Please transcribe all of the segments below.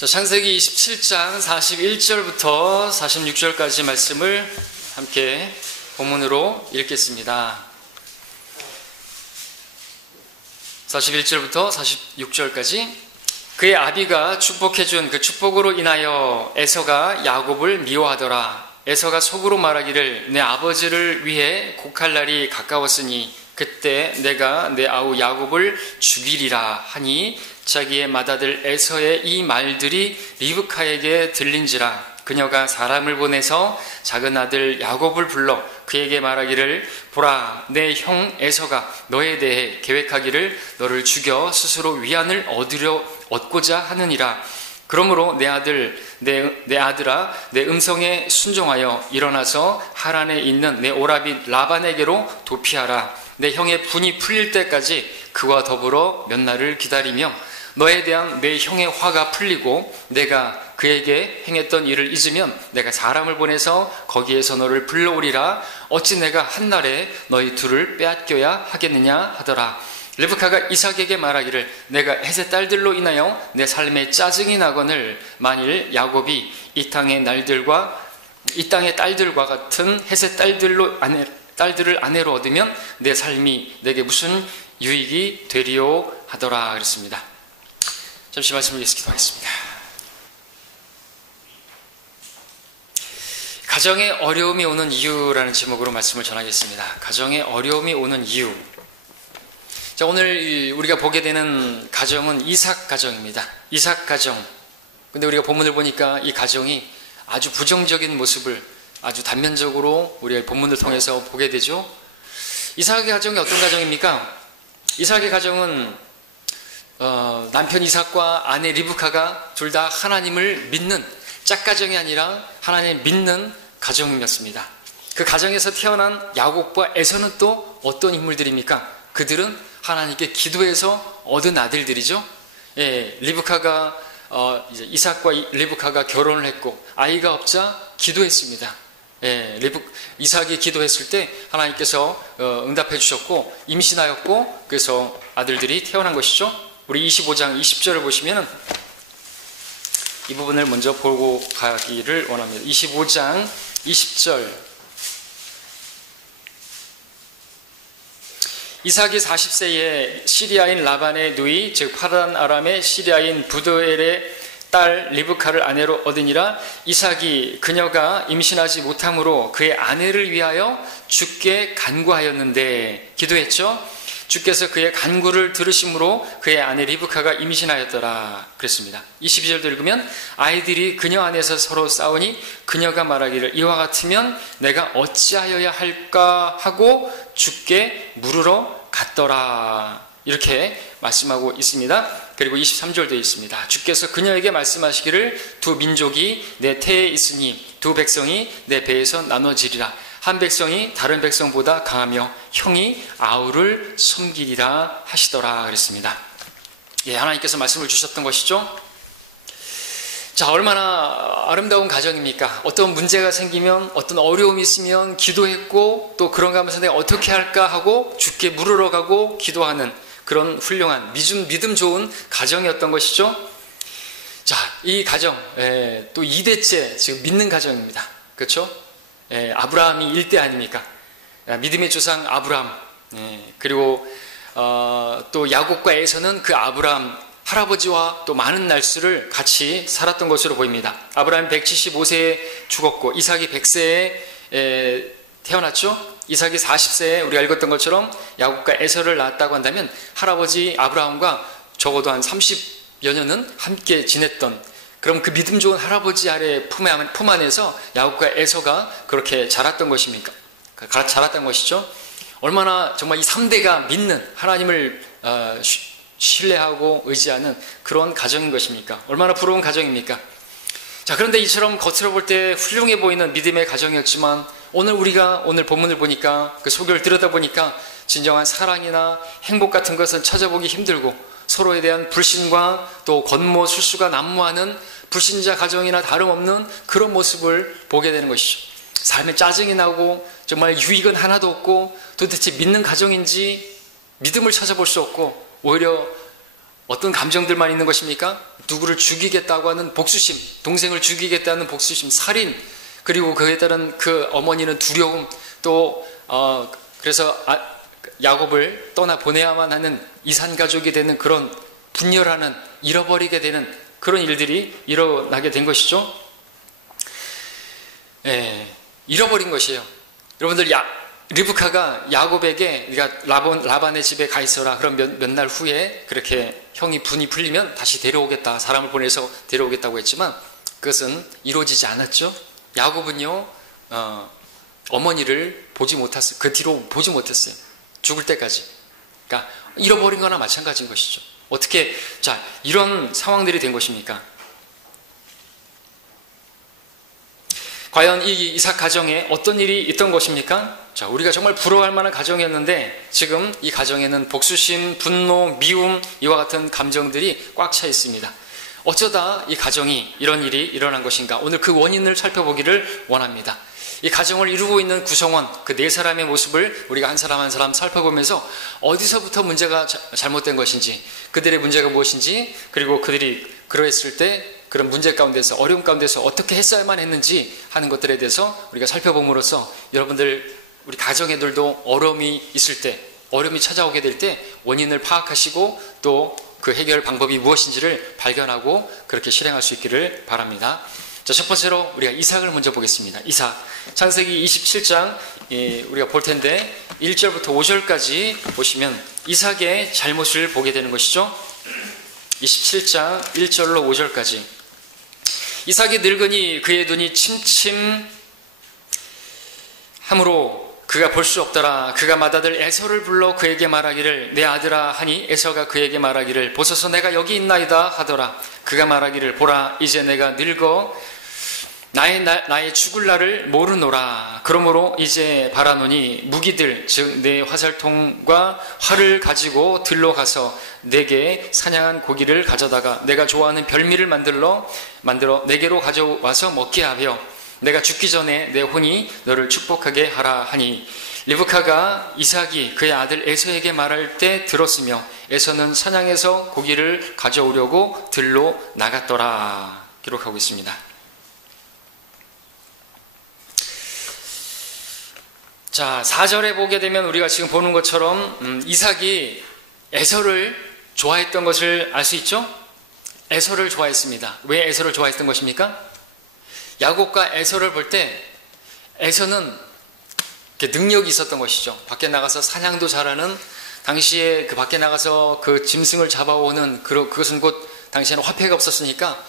자, 창세기 27장 41절부터 46절까지 말씀을 함께 본문으로 읽겠습니다. 41절부터 46절까지 그의 아비가 축복해준 그 축복으로 인하여 에서가 야곱을 미워하더라. 에서가 속으로 말하기를 내 아버지를 위해 곡할 날이 가까웠으니 그때 내가 내 아우 야곱을 죽이리라 하니 자기의 맏아들 에서의 이 말들이 리브카에게 들린지라. 그녀가 사람을 보내서 작은 아들 야곱을 불러 그에게 말하기를 보라 내 형 에서가 너에 대해 계획하기를 너를 죽여 스스로 위안을 얻고자 하느니라. 그러므로 내 아들아 내 음성에 순종하여 일어나서 하란에 있는 내 오라비 라반에게로 도피하라. 내 형의 분이 풀릴 때까지 그와 더불어 몇 날을 기다리며 너에 대한 내 형의 화가 풀리고 내가 그에게 행했던 일을 잊으면 내가 사람을 보내서 거기에서 너를 불러오리라. 어찌 내가 한날에 너희 둘을 빼앗겨야 하겠느냐 하더라. 리브카가 이삭에게 말하기를 내가 헷의 딸들로 인하여 내 삶에 짜증이 나거늘 만일 야곱이 이 땅의 딸들과 같은 헷의 딸들을 아내로 얻으면 내 삶이 내게 무슨 유익이 되리요 하더라 그랬습니다. 잠시 말씀을 위해서 기도하겠습니다. 가정에 어려움이 오는 이유라는 제목으로 말씀을 전하겠습니다. 가정에 어려움이 오는 이유. 자, 오늘 우리가 보게 되는 가정은 이삭 가정입니다. 이삭 가정. 근데 우리가 본문을 보니까 이 가정이 아주 부정적인 모습을 아주 단면적으로 우리가 본문을 통해서 보게 되죠. 이삭의 가정이 어떤 가정입니까? 이삭의 가정은 남편 이삭과 아내 리브카가 둘 다 하나님을 믿는 짝가정이 아니라 하나님을 믿는 가정이었습니다. 그 가정에서 태어난 야곱과 에서는 또 어떤 인물들입니까? 그들은 하나님께 기도해서 얻은 아들들이죠. 예, 리브카가 이제 이삭과 리브카가 결혼을 했고 아이가 없자 기도했습니다. 예, 이삭이 기도했을 때 하나님께서 응답해 주셨고 임신하였고 그래서 아들들이 태어난 것이죠. 우리 25장 20절을 보시면 이 부분을 먼저 보고 가기를 원합니다. 25장 20절. 이삭이 40세에 시리아인 라반의 누이 즉 파단 아람의 시리아인 부드엘의 딸 리브카를 아내로 얻으니라. 이삭이 그녀가 임신하지 못함으로 그의 아내를 위하여 주께 간구하였는데 기도했죠. 주께서 그의 간구를 들으심으로 그의 아내 리브카가 임신하였더라 그랬습니다. 22절도 읽으면 아이들이 그녀 안에서 서로 싸우니 그녀가 말하기를 이와 같으면 내가 어찌하여야 할까 하고 주께 물으러 갔더라 이렇게 말씀하고 있습니다. 그리고 23절도 있습니다. 주께서 그녀에게 말씀하시기를 두 민족이 내 태에 있으니 두 백성이 내 배에서 나눠지리라. 한 백성이 다른 백성보다 강하며 형이 아우를 섬기리라 하시더라 그랬습니다. 예, 하나님께서 말씀을 주셨던 것이죠. 자, 얼마나 아름다운 가정입니까? 어떤 문제가 생기면 어떤 어려움이 있으면 기도했고 또 그런가 하면서 내가 어떻게 할까 하고 주께 물으러 가고 기도하는 그런 훌륭한 믿음 좋은 가정이었던 것이죠. 자, 이 가정 또 2대째 지금 믿는 가정입니다. 그렇죠? 아브라함이 일대 아닙니까? 믿음의 조상 아브라함. 그리고 또 야곱과 에서는 그 아브라함 할아버지와 또 많은 날수를 같이 살았던 것으로 보입니다. 아브라함이 175세에 죽었고 이삭이 100세에 태어났죠. 이삭이 40세에 우리가 읽었던 것처럼 야곱과 에서를 낳았다고 한다면 할아버지 아브라함과 적어도 한 30여 년은 함께 지냈던 그럼 그 믿음 좋은 할아버지 아래 품 안에서 야곱과 에서가 그렇게 자랐던 것입니까? 자랐던 것이죠. 얼마나 정말 이 3대가 믿는 하나님을 신뢰하고 의지하는 그런 가정인 것입니까? 얼마나 부러운 가정입니까? 자, 그런데 이처럼 겉으로 볼 때 훌륭해 보이는 믿음의 가정이었지만 오늘 본문을 보니까 그 소개를 들여다보니까 진정한 사랑이나 행복 같은 것은 찾아보기 힘들고 서로에 대한 불신과 또 권모술수가 난무하는 불신자 가정이나 다름없는 그런 모습을 보게 되는 것이죠. 삶에 짜증이 나고 정말 유익은 하나도 없고 도대체 믿는 가정인지 믿음을 찾아볼 수 없고 오히려 어떤 감정들만 있는 것입니까? 누구를 죽이겠다고 하는 복수심, 동생을 죽이겠다는 복수심, 살인, 그리고 그에 따른 그 어머니는 두려움, 또 그래서 야곱을 떠나 보내야만 하는 이산가족이 되는 그런 분열하는, 잃어버리게 되는 그런 일들이 일어나게 된 것이죠. 잃어버린 것이에요. 여러분들, 리브카가 야곱에게 네가 라반의 집에 가 있어라. 그럼 몇 날 후에 그렇게 형이 분이 풀리면 다시 데려오겠다. 사람을 보내서 데려오겠다고 했지만 그것은 이루어지지 않았죠. 야곱은요, 어머니를 보지 못했어요. 그 뒤로 보지 못했어요. 죽을 때까지. 그러니까 잃어버린 거나 마찬가지인 것이죠. 어떻게, 자, 이런 상황들이 된 것입니까? 과연 이 이삭 가정에 어떤 일이 있던 것입니까? 자, 우리가 정말 부러워할 만한 가정이었는데 지금 이 가정에는 복수심, 분노, 미움, 이와 같은 감정들이 꽉 차 있습니다. 어쩌다 이 가정이 이런 일이 일어난 것인가? 오늘 그 원인을 살펴보기를 원합니다. 이 가정을 이루고 있는 구성원, 그 네 사람의 모습을 우리가 한 사람 한 사람 살펴보면서 어디서부터 문제가 잘못된 것인지, 그들의 문제가 무엇인지, 그리고 그들이 그러했을 때 그런 문제 가운데서, 어려움 가운데서 어떻게 했어야만 했는지 하는 것들에 대해서 우리가 살펴봄으로써 여러분들, 우리 가정애들도 어려움이 있을 때, 어려움이 찾아오게 될 때 원인을 파악하시고 또 그 해결 방법이 무엇인지를 발견하고 그렇게 실행할 수 있기를 바랍니다. 자, 첫 번째로 우리가 이삭을 먼저 보겠습니다. 이삭. 창세기 27장 우리가 볼 텐데 1절부터 5절까지 보시면 이삭의 잘못을 보게 되는 것이죠. 27장 1절로 5절까지. 이삭이 늙으니 그의 눈이 침침함으로 그가 볼 수 없더라. 그가 맏아들 에서를 불러 그에게 말하기를 내 아들아 하니 에서가 그에게 말하기를 보소서 내가 여기 있나이다 하더라. 그가 말하기를 보라 이제 내가 늙어 나의 죽을 날을 모르노라. 그러므로 이제 바라노니 무기들 즉 내 화살통과 활을 가지고 들로 가서 내게 사냥한 고기를 가져다가 내가 좋아하는 별미를 만들어 내게로 가져와서 먹게 하며 내가 죽기 전에 내 혼이 너를 축복하게 하라 하니 리브카가 이삭이 그의 아들 에서에게 말할 때 들었으며 에서는 사냥해서 고기를 가져오려고 들로 나갔더라. 기록하고 있습니다. 자, 4절에 보게 되면 우리가 지금 보는 것처럼 이삭이 에서를 좋아했던 것을 알 수 있죠? 에서를 좋아했습니다. 왜 에서를 좋아했던 것입니까? 야곱과 에서를 볼 때 에서는 능력이 있었던 것이죠. 밖에 나가서 사냥도 잘하는, 당시에 그 밖에 나가서 그 짐승을 잡아오는 그것은 곧 당시에는 화폐가 없었으니까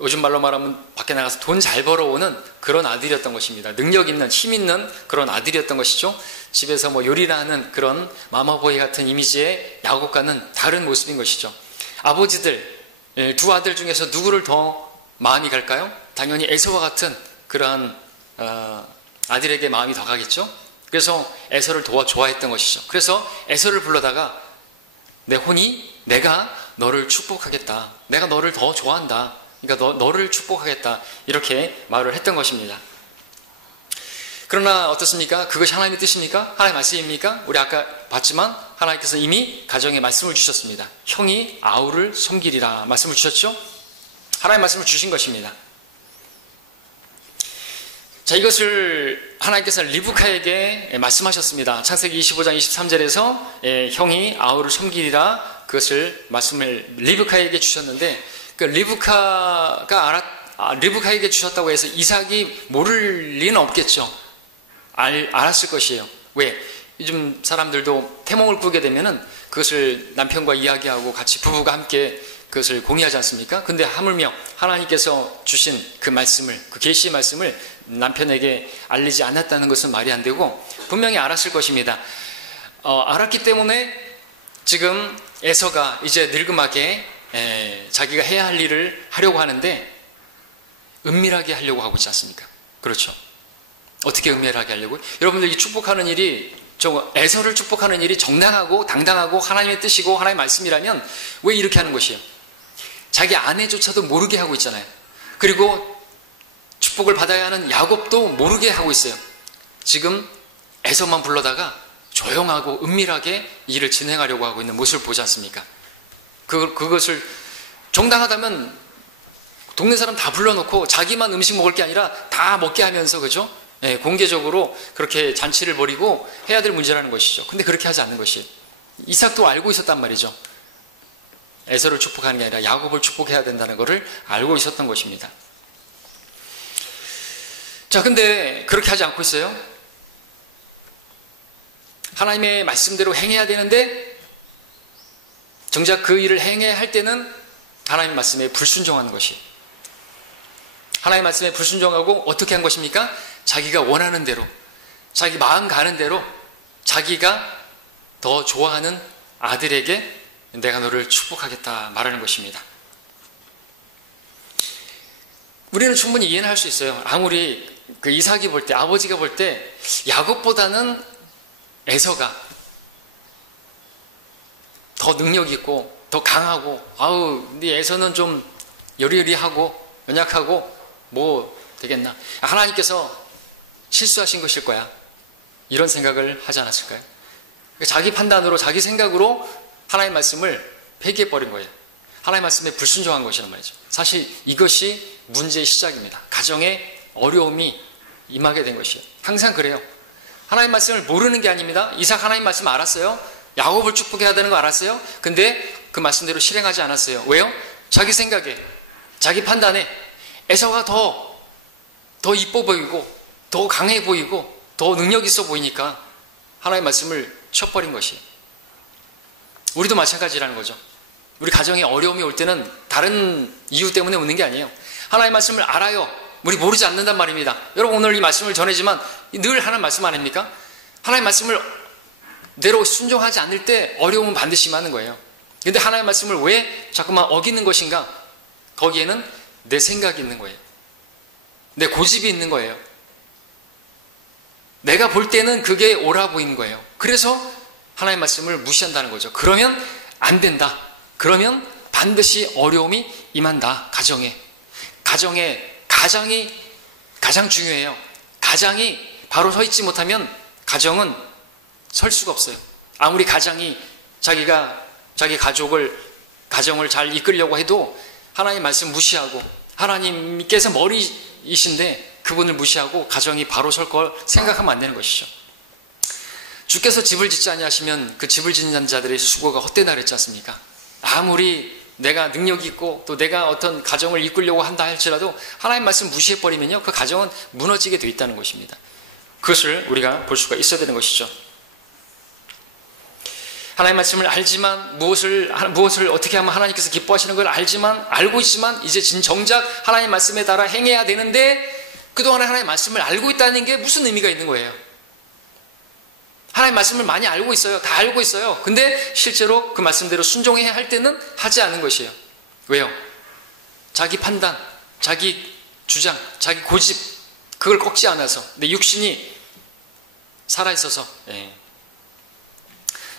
요즘 말로 말하면 밖에 나가서 돈 잘 벌어오는 그런 아들이었던 것입니다. 능력 있는, 힘 있는 그런 아들이었던 것이죠. 집에서 뭐 요리나 하는 그런 마마보이 같은 이미지의 야곱과는 다른 모습인 것이죠. 아버지들, 두 아들 중에서 누구를 더 마음이 갈까요? 당연히 에서와 같은 그러한 아들에게 마음이 더 가겠죠. 그래서 에서를 더 좋아했던 것이죠. 그래서 에서를 불러다가 내 혼이 내가 너를 축복하겠다. 내가 너를 더 좋아한다. 그러니까 너를 축복하겠다. 이렇게 말을 했던 것입니다. 그러나 어떻습니까? 그것이 하나님의 뜻입니까? 하나님의 말씀입니까? 우리 아까 봤지만 하나님께서 이미 가정에 말씀을 주셨습니다. 형이 아우를 섬기리라 말씀을 주셨죠? 하나님의 말씀을 주신 것입니다. 자, 이것을 하나님께서는 리브카에게 말씀하셨습니다. 창세기 25장 23절에서 형이 아우를 섬기리라 그것을 말씀을 리브카에게 주셨는데 그 리브카에게 주셨다고 해서 이삭이 모를 리는 없겠죠. 알았을 것이에요. 왜? 요즘 사람들도 태몽을 꾸게 되면은 그것을 남편과 이야기하고 같이 부부가 함께 그것을 공유하지 않습니까? 근데 하물며 하나님께서 주신 그 말씀을, 그 계시의 말씀을 남편에게 알리지 않았다는 것은 말이 안 되고 분명히 알았을 것입니다. 알았기 때문에 지금 에서가 이제 늙음하게 자기가 해야 할 일을 하려고 하는데 은밀하게 하려고 하고 있지 않습니까? 그렇죠. 어떻게 은밀하게 하려고요? 여러분들 이 축복하는 일이, 에서를 축복하는 일이 정당하고 당당하고 하나님의 뜻이고 하나님의 말씀이라면 왜 이렇게 하는 것이에요? 자기 아내조차도 모르게 하고 있잖아요. 그리고 축복을 받아야 하는 야곱도 모르게 하고 있어요. 지금 에서만 불러다가 조용하고 은밀하게 일을 진행하려고 하고 있는 모습을 보지 않습니까? 그것을 정당하다면 동네 사람 다 불러놓고 자기만 음식 먹을 게 아니라 다 먹게 하면서, 그죠? 예, 공개적으로 그렇게 잔치를 벌이고 해야 될 문제라는 것이죠. 근데 그렇게 하지 않는 것이. 이삭도 알고 있었단 말이죠. 에서를 축복하는 게 아니라 야곱을 축복해야 된다는 것을 알고 있었던 것입니다. 자, 근데 그렇게 하지 않고 있어요. 하나님의 말씀대로 행해야 되는데 정작 그 일을 행해야 할 때는 하나님 말씀에 불순종하는 것이. 하나님 말씀에 불순종하고 어떻게 한 것입니까? 자기가 원하는 대로, 자기 마음 가는 대로, 자기가 더 좋아하는 아들에게 내가 너를 축복하겠다 말하는 것입니다. 우리는 충분히 이해는 할 수 있어요. 아무리 그 이삭이 볼 때, 아버지가 볼 때 야곱보다는 에서가 더 능력 있고 더 강하고, 아우 네 에서는 좀 여리여리하고 연약하고 뭐 되겠나, 하나님께서 실수하신 것일 거야, 이런 생각을 하지 않았을까요? 자기 판단으로, 자기 생각으로 하나님 말씀을 폐기해버린 거예요. 하나님 말씀에 불순종한 것이란 말이죠. 사실 이것이 문제의 시작입니다. 가정에 어려움이 임하게 된 것이에요. 항상 그래요. 하나님 말씀을 모르는 게 아닙니다. 이삭 하나님 말씀 알았어요. 야곱을 축복해야 되는 거 알았어요. 근데 그 말씀대로 실행하지 않았어요. 왜요? 자기 생각에, 자기 판단에 에서가 더 이뻐 보이고 더 강해 보이고 더 능력 있어 보이니까 하나님 말씀을 쳐버린 것이에요. 우리도 마찬가지라는 거죠. 우리 가정에 어려움이 올 때는 다른 이유 때문에 오는 게 아니에요. 하나님 말씀을 알아요. 우리 모르지 않는단 말입니다. 여러분, 오늘 이 말씀을 전하지만 늘 하는 말씀 아닙니까? 하나님 말씀을 대로 순종하지 않을 때 어려움은 반드시 임하는 거예요. 그런데 하나님 말씀을 왜 자꾸만 어기는 것인가? 거기에는 내 생각이 있는 거예요. 내 고집이 있는 거예요. 내가 볼 때는 그게 옳아 보이는 거예요. 그래서 하나님 말씀을 무시한다는 거죠. 그러면 안 된다. 그러면 반드시 어려움이 임한다. 가정이 가장 중요해요. 가장이 바로 서 있지 못하면 가정은 설 수가 없어요. 아무리 가장이 자기 가정을 잘 이끌려고 해도 하나님 말씀 무시하고, 하나님께서 머리이신데 그분을 무시하고 가정이 바로 설 걸 생각하면 안 되는 것이죠. 주께서 집을 짓지 아니하시면 그 집을 짓는 자들의 수고가 헛되다 그랬지 않습니까? 아무리 내가 능력이 있고 또 내가 어떤 가정을 이끌려고 한다 할지라도 하나님 말씀 무시해버리면요, 그 가정은 무너지게 돼 있다는 것입니다. 그것을 우리가 볼 수가 있어야 되는 것이죠. 하나님 말씀을 알지만 무엇을 어떻게 하면 하나님께서 기뻐하시는 걸 알고 있지만 이제 정작 하나님 말씀에 따라 행해야 되는데 그동안에 하나님 말씀을 알고 있다는 게 무슨 의미가 있는 거예요? 하나님 말씀을 많이 알고 있어요. 다 알고 있어요. 근데 실제로 그 말씀대로 순종해야 할 때는 하지 않은 것이에요. 왜요? 자기 판단, 자기 주장, 자기 고집, 그걸 꺾지 않아서, 내 육신이 살아있어서.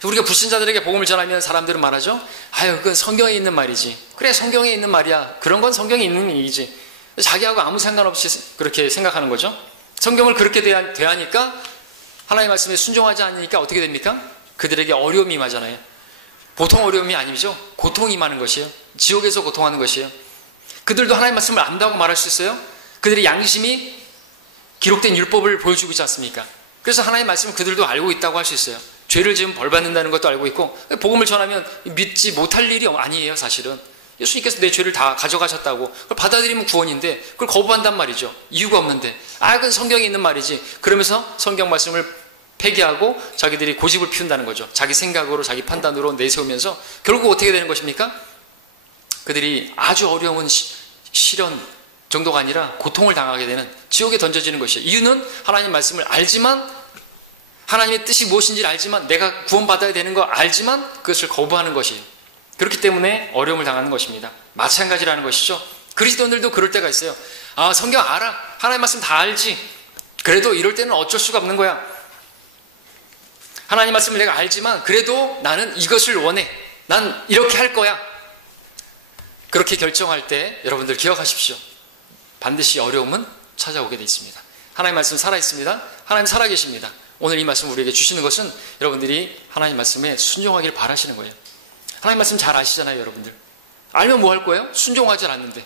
우리가 불신자들에게 복음을 전하면 사람들은 말하죠. 아유, 그건 성경에 있는 말이지. 그래, 성경에 있는 말이야. 그런 건 성경에 있는 얘기지. 자기하고 아무 상관없이 그렇게 생각하는 거죠. 성경을 그렇게 대하니까 하나님의 말씀에 순종하지 않으니까 어떻게 됩니까? 그들에게 어려움이 임하잖아요. 보통 어려움이 아니죠. 고통이 임하는 것이에요. 지옥에서 고통하는 것이에요. 그들도 하나님의 말씀을 안다고 말할 수 있어요. 그들의 양심이 기록된 율법을 보여주고 있지 않습니까? 그래서 하나님의 말씀을 그들도 알고 있다고 할 수 있어요. 죄를 지으면 벌 받는다는 것도 알고 있고, 복음을 전하면 믿지 못할 일이 아니에요. 사실은 예수님께서 내 죄를 다 가져가셨다고, 그걸 받아들이면 구원인데 그걸 거부한단 말이죠. 이유가 없는데. 그건 성경에 있는 말이지. 그러면서 성경 말씀을 폐기하고 자기들이 고집을 피운다는 거죠. 자기 생각으로, 자기 판단으로 내세우면서 결국 어떻게 되는 것입니까? 그들이 아주 어려운 시련 정도가 아니라 고통을 당하게 되는, 지옥에 던져지는 것이에요. 이유는 하나님 말씀을 알지만, 하나님의 뜻이 무엇인지를 알지만, 내가 구원받아야 되는 거 알지만 그것을 거부하는 것이에요. 그렇기 때문에 어려움을 당하는 것입니다. 마찬가지라는 것이죠. 그리스도인들도 그럴 때가 있어요. 성경 알아. 하나님 말씀 다 알지. 그래도 이럴 때는 어쩔 수가 없는 거야. 하나님 말씀을 내가 알지만 그래도 나는 이것을 원해. 난 이렇게 할 거야. 그렇게 결정할 때 여러분들 기억하십시오. 반드시 어려움은 찾아오게 돼 있습니다. 하나님 말씀 살아있습니다. 하나님 살아계십니다. 오늘 이 말씀 우리에게 주시는 것은 여러분들이 하나님 말씀에 순종하기를 바라시는 거예요. 하나님 말씀 잘 아시잖아요, 여러분들. 알면 뭐 할 거예요? 순종하지 않았는데.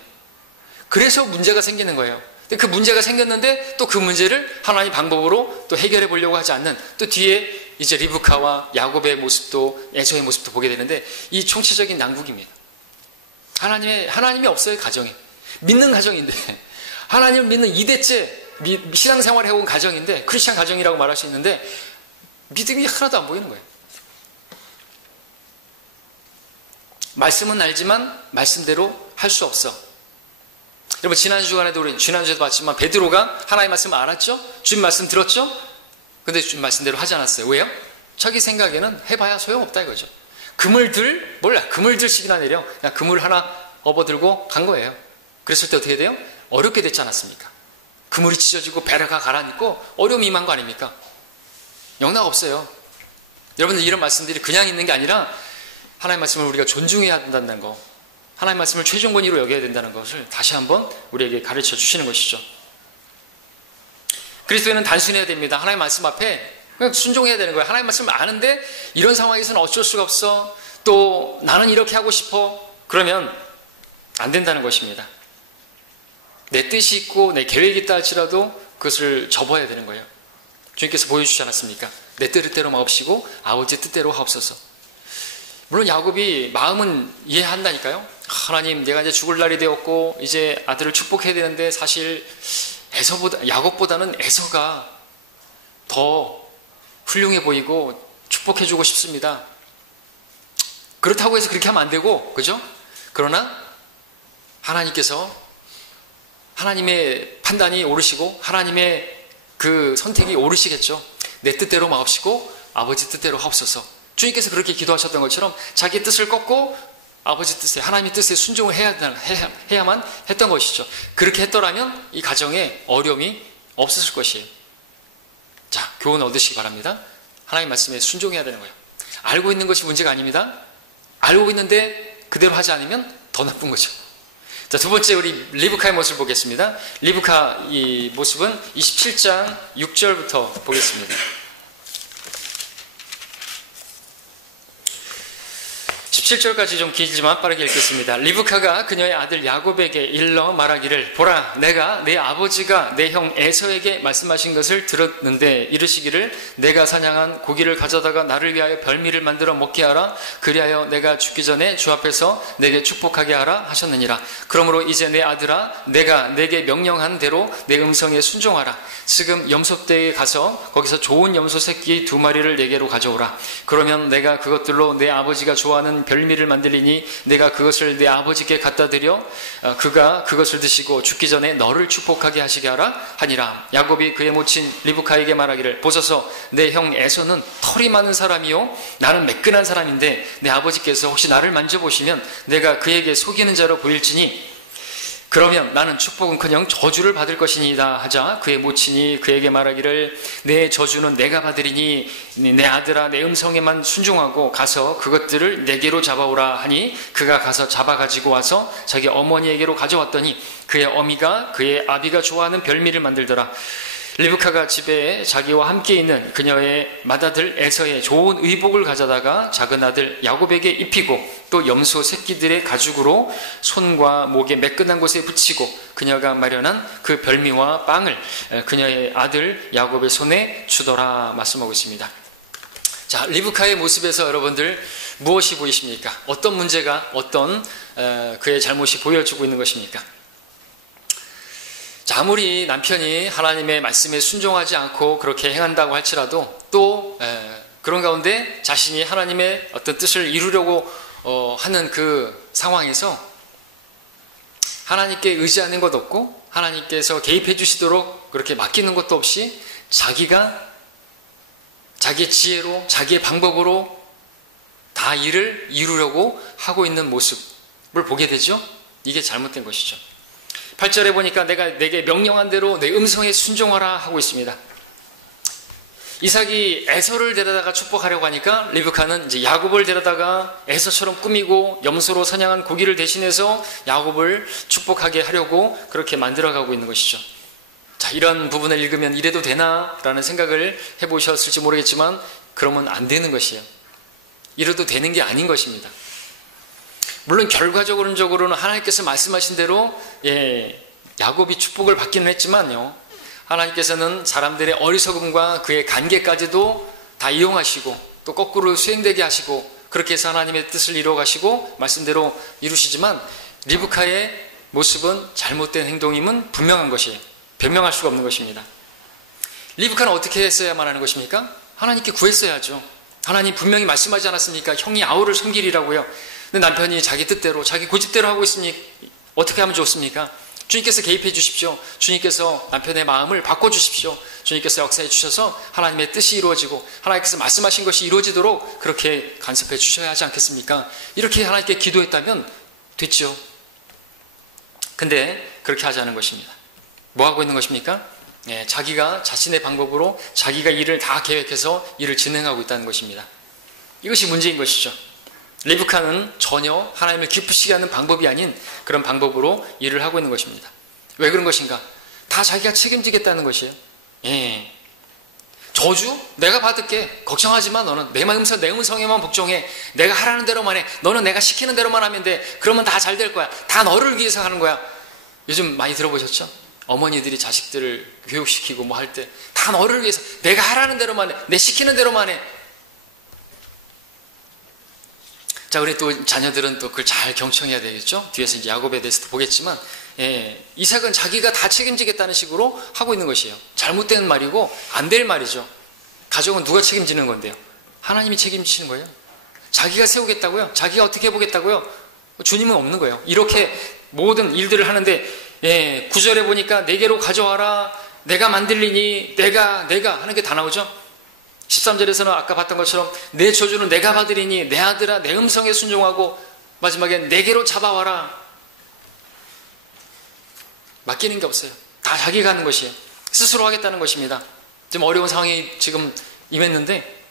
그래서 문제가 생기는 거예요. 근데 그 문제가 생겼는데 또 그 문제를 하나님 방법으로 또 해결해 보려고 하지 않는, 또 뒤에 이제 리브카와 야곱의 모습도, 에서의 모습도 보게 되는데, 이 총체적인 난국입니다. 하나님이 없어요, 가정에. 믿는 가정인데, 하나님을 믿는 2대째 신앙생활을 해온 가정인데, 크리스찬 가정이라고 말할 수 있는데, 믿음이 하나도 안 보이는 거예요. 말씀은 알지만 말씀대로 할 수 없어. 여러분, 지난주에도 봤지만 베드로가 하나님의 말씀을 알았죠? 주님 말씀 들었죠? 근데 주님 말씀대로 하지 않았어요. 왜요? 자기 생각에는 해봐야 소용없다 이거죠. 그물들씩이나 내려 그냥 그물 하나 업어들고 간 거예요. 그랬을 때 어떻게 돼요? 어렵게 됐지 않았습니까? 그물이 찢어지고 배가 가라앉고 어려움이 임한 거 아닙니까? 영락 없어요. 여러분들, 이런 말씀들이 그냥 있는 게 아니라 하나님의 말씀을 우리가 존중해야 된다는 거, 하나님의 말씀을 최종 권위로 여겨야 된다는 것을 다시 한번 우리에게 가르쳐 주시는 것이죠. 그리스도인은 단순해야 됩니다. 하나님의 말씀 앞에 그냥 순종해야 되는 거예요. 하나님의 말씀을 아는데 이런 상황에서는 어쩔 수가 없어, 또 나는 이렇게 하고 싶어, 그러면 안 된다는 것입니다. 내 뜻이 있고 내 계획이 있다 할지라도 그것을 접어야 되는 거예요. 주님께서 보여주시지 않았습니까? 내 뜻대로 마옵시고 아버지 뜻대로 하옵소서. 물론 야곱이 마음은 이해한다니까요. 하나님, 내가 이제 죽을 날이 되었고 이제 아들을 축복해야 되는데 사실 야곱보다는 에서가 더 훌륭해 보이고 축복해주고 싶습니다. 그렇다고 해서 그렇게 하면 안 되고, 그죠? 그러나 하나님께서, 하나님의 판단이 옳으시고 하나님의 그 선택이 옳으시겠죠. 내 뜻대로 마옵시고 아버지 뜻대로 하옵소서. 주님께서 그렇게 기도하셨던 것처럼 자기 뜻을 꺾고 아버지 뜻에, 하나님의 뜻에 순종을 해야만 했던 것이죠. 그렇게 했더라면 이 가정에 어려움이 없었을 것이에요. 자, 교훈 얻으시기 바랍니다. 하나님 말씀에 순종해야 되는 거예요. 알고 있는 것이 문제가 아닙니다. 알고 있는데 그대로 하지 않으면 더 나쁜 거죠. 자, 두 번째, 우리 리브카의 모습을 보겠습니다. 리브카 이 모습은 27장 6절부터 보겠습니다. 17절까지 좀 길지만 빠르게 읽겠습니다. 리브카가 그녀의 아들 야곱에게 일러 말하기를, 보라, 내가 내 아버지가 내 형 에서에게 말씀하신 것을 들었는데 이르시기를, 내가 사냥한 고기를 가져다가 나를 위하여 별미를 만들어 먹게 하라. 그리하여 내가 죽기 전에 주 앞에서 내게 축복하게 하라 하셨느니라. 그러므로 이제 내 아들아, 내가 내게 명령한 대로 내 음성에 순종하라. 지금 염소떼에 가서 거기서 좋은 염소 새끼 2마리를 내게로 가져오라. 그러면 내가 그것들로 내 아버지가 좋아하는 별미를 만들리니 내가 그것을 내 아버지께 갖다 드려 그가 그것을 드시고 죽기 전에 너를 축복하게 하시게 하라 하니라. 야곱이 그의 모친 리브카에게 말하기를, 보소서, 내 형 에서는 털이 많은 사람이요 나는 매끈한 사람인데 내 아버지께서 혹시 나를 만져보시면 내가 그에게 속이는 자로 보일지니 그러면 나는 축복은커녕 저주를 받을 것이니이다 하자, 그의 모친이 그에게 말하기를, 내 저주는 내가 받으리니 내 아들아, 내 음성에만 순종하고 가서 그것들을 내게로 잡아오라 하니 그가 가서 잡아가지고 와서 자기 어머니에게로 가져왔더니 그의 어미가 그의 아비가 좋아하는 별미를 만들더라. 리브카가 집에 자기와 함께 있는 그녀의 맏아들 에서의 좋은 의복을 가져다가 작은 아들 야곱에게 입히고 또 염소 새끼들의 가죽으로 손과 목에 매끈한 곳에 붙이고 그녀가 마련한 그 별미와 빵을 그녀의 아들 야곱의 손에 주더라 말씀하고 있습니다. 자, 리브카의 모습에서 여러분들 무엇이 보이십니까? 어떤 문제가, 어떤 그의 잘못이 보여지고 있는 것입니까? 자, 아무리 남편이 하나님의 말씀에 순종하지 않고 그렇게 행한다고 할지라도 또 그런 가운데 자신이 하나님의 어떤 뜻을 이루려고 하는 그 상황에서 하나님께 의지하는 것 없고 하나님께서 개입해 주시도록 그렇게 맡기는 것도 없이 자기가 자기의 지혜로, 자기의 방법으로 다 일을 이루려고 하고 있는 모습을 보게 되죠. 이게 잘못된 것이죠. 8절에 보니까 내가 내게 명령한 대로 내 음성에 순종하라 하고 있습니다. 이삭이 에서를 데려다가 축복하려고 하니까 리브카는 이제 야곱을 데려다가 에서처럼 꾸미고 염소로 사냥한 고기를 대신해서 야곱을 축복하게 하려고 그렇게 만들어가고 있는 것이죠. 자, 이런 부분을 읽으면 이래도 되나? 라는 생각을 해보셨을지 모르겠지만 그러면 안 되는 것이에요. 이래도 되는 게 아닌 것입니다. 물론 결과적으로는 하나님께서 말씀하신 대로 야곱이 축복을 받기는 했지만요, 하나님께서는 사람들의 어리석음과 그의 관계까지도 다 이용하시고 또 거꾸로 수행되게 하시고 그렇게 해서 하나님의 뜻을 이루어가시고 말씀대로 이루시지만 리브카의 모습은 잘못된 행동임은 분명한 것이에요. 변명할 수가 없는 것입니다. 리브카는 어떻게 했어야만 하는 것입니까? 하나님께 구했어야죠. 하나님 분명히 말씀하지 않았습니까? 형이 아우를 섬기리라고요. 근데 남편이 자기 뜻대로 자기 고집대로 하고 있으니 어떻게 하면 좋습니까? 주님께서 개입해 주십시오. 주님께서 남편의 마음을 바꿔주십시오. 주님께서 역사해 주셔서 하나님의 뜻이 이루어지고 하나님께서 말씀하신 것이 이루어지도록 그렇게 간섭해 주셔야 하지 않겠습니까? 이렇게 하나님께 기도했다면 됐죠. 근데 그렇게 하지 않은 것입니다. 뭐 하고 있는 것입니까? 자기가 자신의 방법으로 자기가 일을 다 계획해서 일을 진행하고 있다는 것입니다. 이것이 문제인 것이죠. 리브카는 전혀 하나님을 기쁘시게 하는 방법이 아닌 그런 방법으로 일을 하고 있는 것입니다. 왜 그런 것인가? 다 자기가 책임지겠다는 것이에요. 저주? 내가 받을게. 걱정하지 마. 너는 내 음성에만 복종해. 내가 하라는 대로만 해. 너는 내가 시키는 대로만 하면 돼. 그러면 다 잘 될 거야. 다 너를 위해서 하는 거야. 요즘 많이 들어보셨죠? 어머니들이 자식들을 교육시키고 뭐 할 때 다 너를 위해서 내가 하라는 대로만 해. 내 시키는 대로만 해. 자, 우리 또 자녀들은 또 그걸 잘 경청해야 되겠죠? 뒤에서 이제 야곱에 대해서도 보겠지만, 이삭은 자기가 다 책임지겠다는 식으로 하고 있는 것이에요. 잘못된 말이고, 안 될 말이죠. 가족은 누가 책임지는 건데요? 하나님이 책임지시는 거예요. 자기가 세우겠다고요? 자기가 어떻게 해보겠다고요? 주님은 없는 거예요. 이렇게 모든 일들을 하는데, 9절에 보니까 내게로 가져와라. 내가 만들리니, 내가 하는 게 다 나오죠? 13절에서는 아까 봤던 것처럼 내 저주는 내가 받으리니 내 아들아 내 음성에 순종하고 마지막에 내게로 잡아와라. 맡기는 게 없어요. 다 자기가 하는 것이에요. 스스로 하겠다는 것입니다. 좀 어려운 상황이 지금 임했는데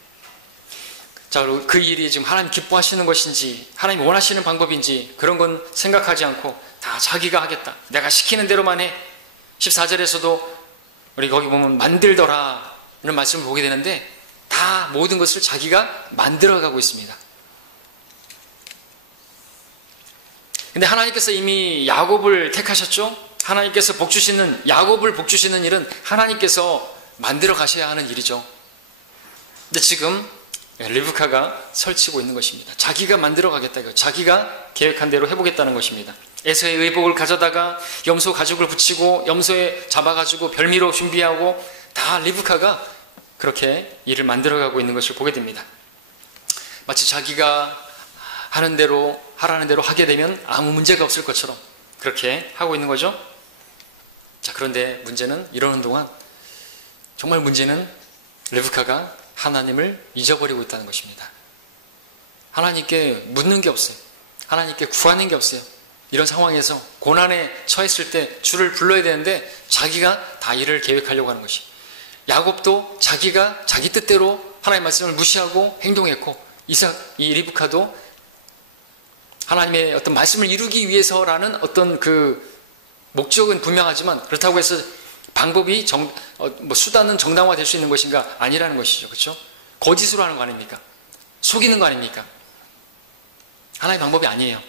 자, 그 일이 지금 하나님 기뻐하시는 것인지 하나님 원하시는 방법인지 그런 건 생각하지 않고 다 자기가 하겠다. 내가 시키는 대로만 해. 14절에서도 우리 거기 보면 만들더라 이런 말씀을 보게 되는데 다 모든 것을 자기가 만들어가고 있습니다. 근데 하나님께서 이미 야곱을 택하셨죠? 하나님께서 야곱을 복주시는 일은 하나님께서 만들어 가셔야 하는 일이죠. 근데 지금 리브카가 설치고 있는 것입니다. 자기가 만들어 가겠다 이거. 자기가 계획한 대로 해보겠다는 것입니다. 에서의 의복을 가져다가 염소 가죽을 붙이고 염소에 잡아가지고 별미로 준비하고 다 리브카가 그렇게 일을 만들어가고 있는 것을 보게 됩니다. 마치 자기가 하라는 대로 하게 되면 아무 문제가 없을 것처럼 그렇게 하고 있는 거죠. 자, 그런데 문제는 이러는 동안 정말 문제는 리브카가 하나님을 잊어버리고 있다는 것입니다. 하나님께 묻는 게 없어요. 하나님께 구하는 게 없어요. 이런 상황에서 고난에 처했을 때 주를 불러야 되는데 자기가 다 일을 계획하려고 하는 것이. 야곱도 자기가 자기 뜻대로 하나님의 말씀을 무시하고 행동했고 이 리브카도 하나님의 어떤 말씀을 이루기 위해서라는 어떤 그 목적은 분명하지만 그렇다고 해서 방법이 수단은 정당화될 수 있는 것인가? 아니라는 것이죠. 그렇죠? 거짓으로 하는 거 아닙니까? 속이는 거 아닙니까? 하나님의 방법이 아니에요.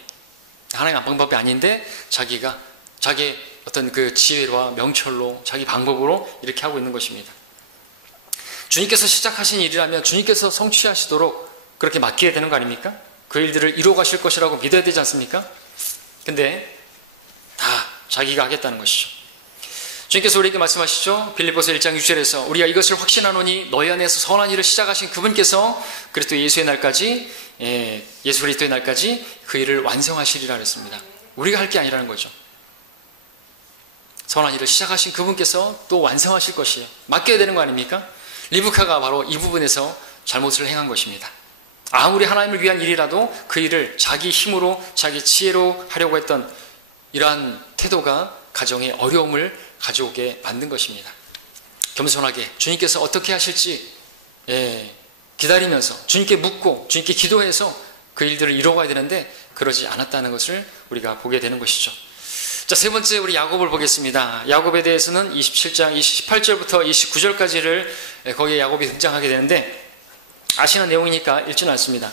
하나님의 방법이 아닌데 자기의 어떤 그 지혜와 명철로 자기 방법으로 이렇게 하고 있는 것입니다. 주님께서 시작하신 일이라면 주님께서 성취하시도록 그렇게 맡겨야 되는 거 아닙니까? 그 일들을 이루어 가실 것이라고 믿어야 되지 않습니까? 근데 다 자기가 하겠다는 것이죠. 주님께서 우리에게 말씀하시죠. 빌립보서 1장 6절에서 우리가 이것을 확신하노니 너희 안에서 선한 일을 시작하신 그분께서 그리스도 예수 그리스도의 날까지 그 일을 완성하시리라 그랬습니다. 우리가 할 게 아니라는 거죠. 선한 일을 시작하신 그분께서 또 완성하실 것이에요. 맡겨야 되는 거 아닙니까? 리브카가 바로 이 부분에서 잘못을 행한 것입니다. 아무리 하나님을 위한 일이라도 그 일을 자기 힘으로 자기 지혜로 하려고 했던 이러한 태도가 가정에 어려움을 가져오게 만든 것입니다. 겸손하게 주님께서 어떻게 하실지 기다리면서 주님께 묻고 주님께 기도해서 그 일들을 이루어가야 되는데 그러지 않았다는 것을 우리가 보게 되는 것이죠. 자, 세 번째 우리 야곱을 보겠습니다. 야곱에 대해서는 27장 28절부터 29절까지를 거기에 야곱이 등장하게 되는데 아시는 내용이니까 읽지는 않습니다.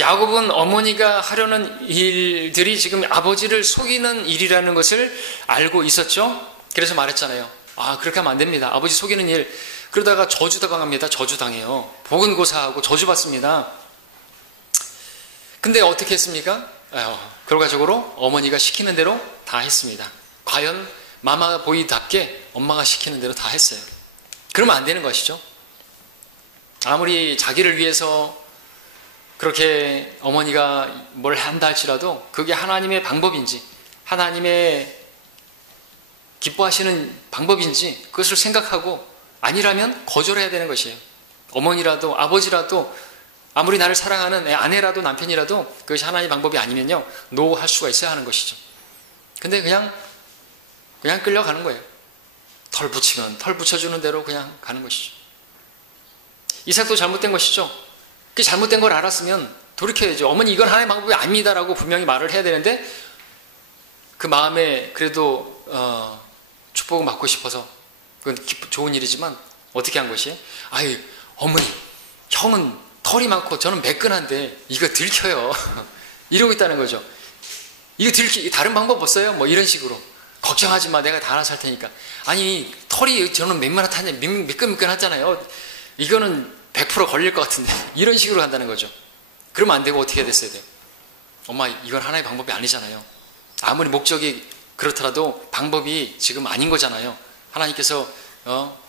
야곱은 어머니가 하려는 일들이 지금 아버지를 속이는 일이라는 것을 알고 있었죠. 그래서 말했잖아요. 그렇게 하면 안 됩니다. 아버지 속이는 일. 그러다가 저주당합니다. 저주당해요. 복은 고사하고 저주받습니다. 근데 어떻게 했습니까? 결과적으로 어머니가 시키는 대로 다 했습니다. 과연 마마보이답게 엄마가 시키는 대로 다 했어요. 그러면 안 되는 것이죠. 아무리 자기를 위해서 그렇게 어머니가 뭘 한다 할지라도 그게 하나님의 방법인지 하나님의 기뻐하시는 방법인지 그것을 생각하고 아니라면 거절해야 되는 것이에요. 어머니라도 아버지라도 아무리 나를 사랑하는 아내라도 남편이라도 그것이 하나님의 방법이 아니면요 노 할 수가 있어야 하는 것이죠. 근데 그냥 끌려가는 거예요. 털 붙이면 털 붙여주는 대로 그냥 가는 것이죠. 이삭도 잘못된 것이죠. 그 잘못된 걸 알았으면 돌이켜야죠. 어머니 이건 하나님의 방법이 아닙니다라고 분명히 말을 해야 되는데 그 마음에 그래도 축복을 받고 싶어서 그건 좋은 일이지만 어떻게 한 것이? 어머니 형은 털이 많고 저는 매끈한데 이거 들켜요. 이러고 있다는 거죠. 이거 다른 방법 없어요? 뭐 이런 식으로. 걱정하지 마. 내가 다 알아서 할 테니까. 아니 털이 저는 매끈매끈하잖아요. 이거는 100% 걸릴 것 같은데 이런 식으로 간다는 거죠. 그러면 안 되고 어떻게 해야 됐어야 돼요? 엄마 이건 하나의 방법이 아니잖아요. 아무리 목적이 그렇더라도 방법이 지금 아닌 거잖아요. 하나님께서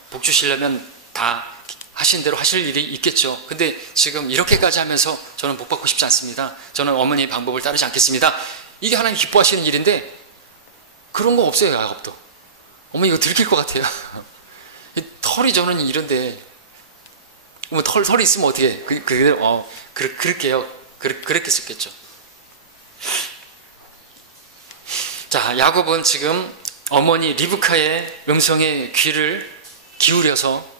복 주시려면 다 하신 대로 하실 일이 있겠죠. 근데 지금 이렇게까지 하면서 저는 복 받고 싶지 않습니다. 저는 어머니의 방법을 따르지 않겠습니다. 이게 하나님 기뻐하시는 일인데 그런 거 없어요. 야곱도. 어머니 이거 들킬 것 같아요. 털이 저는 이런데 털이 있으면 어떻게 해? 그럴게요. 그렇게 썼겠죠. 자, 야곱은 지금 어머니 리브카의 음성에 귀를 기울여서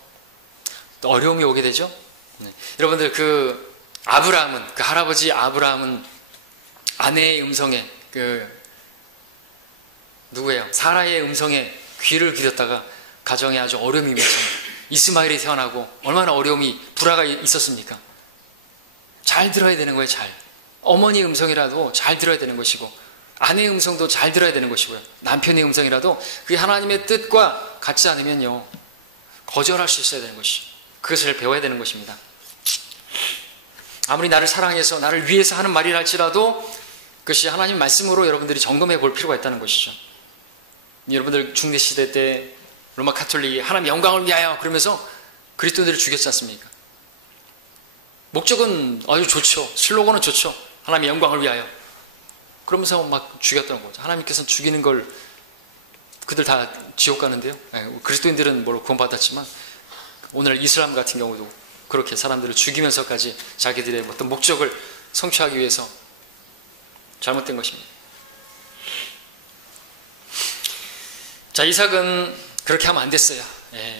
어려움이 오게 되죠. 여러분들 그 할아버지 아브라함은 아내의 음성에 누구예요? 사라의 음성에 귀를 기울였다가 가정에 아주 어려움이 맺혀요. 이스마엘이 태어나고 얼마나 어려움이 불화가 있었습니까? 잘 들어야 되는 거예요. 잘. 어머니의 음성이라도 잘 들어야 되는 것이고 아내의 음성도 잘 들어야 되는 것이고요. 남편의 음성이라도 그게 하나님의 뜻과 같지 않으면요 거절할 수 있어야 되는 것이죠. 그것을 배워야 되는 것입니다. 아무리 나를 사랑해서 나를 위해서 하는 말이라 할지라도 그것이 하나님 말씀으로 여러분들이 점검해 볼 필요가 있다는 것이죠. 여러분들 중대시대 때 로마 카톨릭이 하나님 영광을 위하여 그러면서 그리스도인들을 죽였지 않습니까? 목적은 아주 좋죠. 슬로건은 좋죠. 하나님의 영광을 위하여. 그러면서 막 죽였던 거죠. 하나님께서는 죽이는 걸 그들 다 지옥 가는데요. 그리스도인들은 물론 구원받았지만 오늘 이슬람 같은 경우도 그렇게 사람들을 죽이면서까지 자기들의 어떤 목적을 성취하기 위해서 잘못된 것입니다. 자, 이삭은 그렇게 하면 안 됐어요.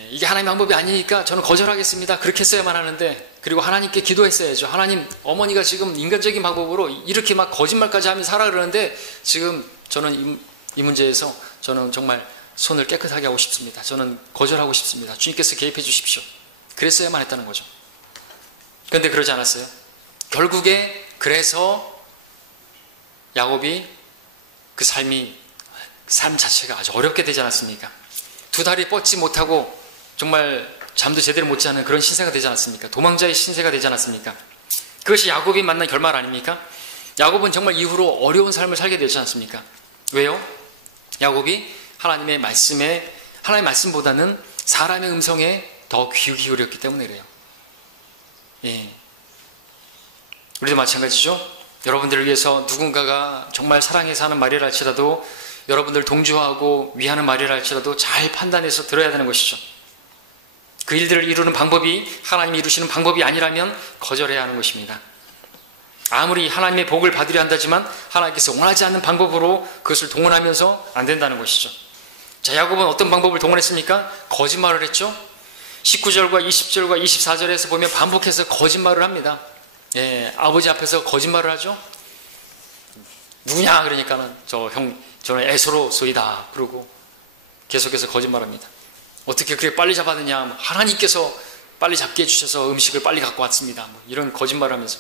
이게 하나님의 방법이 아니니까 저는 거절하겠습니다. 그렇게 했어야만 하는데 그리고 하나님께 기도했어야죠. 하나님 어머니가 지금 인간적인 방법으로 이렇게 막 거짓말까지 하면서 살아 그러는데 지금 저는 이 문제에서 저는 정말 손을 깨끗하게 하고 싶습니다. 저는 거절하고 싶습니다. 주님께서 개입해 주십시오. 그랬어야만 했다는 거죠. 그런데 그러지 않았어요. 결국에 그래서 야곱이 삶 자체가 아주 어렵게 되지 않았습니까? 2다리 뻗지 못하고 정말 잠도 제대로 못 자는 그런 신세가 되지 않았습니까? 도망자의 신세가 되지 않았습니까? 그것이 야곱이 만난 결말 아닙니까? 야곱은 정말 이후로 어려운 삶을 살게 되지 않습니까? 왜요? 야곱이 하나님의 말씀보다는 사람의 음성에 더 귀 기울였기 때문에 그래요. 우리도 마찬가지죠. 여러분들을 위해서 누군가가 정말 사랑해서 하는 말이라 할지라도 여러분들 동조하고 위하는 말이라 할지라도 잘 판단해서 들어야 되는 것이죠. 그 일들을 이루는 방법이 하나님이 이루시는 방법이 아니라면 거절해야 하는 것입니다. 아무리 하나님의 복을 받으려 한다지만 하나님께서 원하지 않는 방법으로 그것을 동원하면서 안 된다는 것이죠. 자, 야곱은 어떤 방법을 동원했습니까? 거짓말을 했죠. 19절과 20절과 24절에서 보면 반복해서 거짓말을 합니다. 아버지 앞에서 거짓말을 하죠. 누구냐 그러니까는 저는 에서로소이다 그러고 계속해서 거짓말합니다. 어떻게 그렇게 빨리 잡았느냐, 하나님께서 빨리 잡게 해주셔서 음식을 빨리 갖고 왔습니다, 이런 거짓말을 하면서.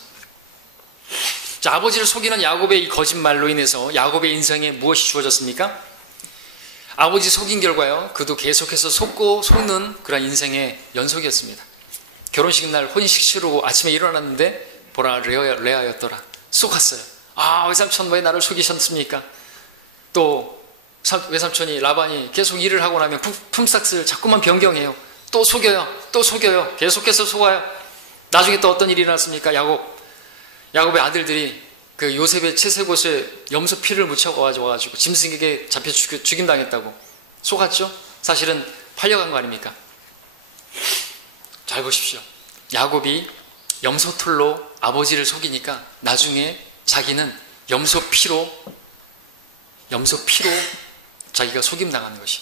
자, 아버지를 속이는 야곱의 이 거짓말로 인해서 야곱의 인생에 무엇이 주어졌습니까? 아버지 속인 결과요, 그도 계속해서 속고 속는 그런 인생의 연속이었습니다. 결혼식 날 혼식 치르고 아침에 일어났는데 보라, 레아였더라. 속았어요. 아, 외삼촌 왜 나를 속이셨습니까? 또 외삼촌이 라반이 계속 일을 하고 나면 품삯을 자꾸만 변경해요. 또 속여요. 계속해서 속아요. 나중에 또 어떤 일이 일어났습니까? 야곱의 아들들이 그 요셉의 채색옷에 염소 피를 묻혀가지고 짐승에게 잡혀 죽임당했다고 속았죠? 사실은 팔려간 거 아닙니까? 잘 보십시오. 야곱이 염소털로 아버지를 속이니까 나중에 자기는 염소 피로 자기가 속임당하는 것이,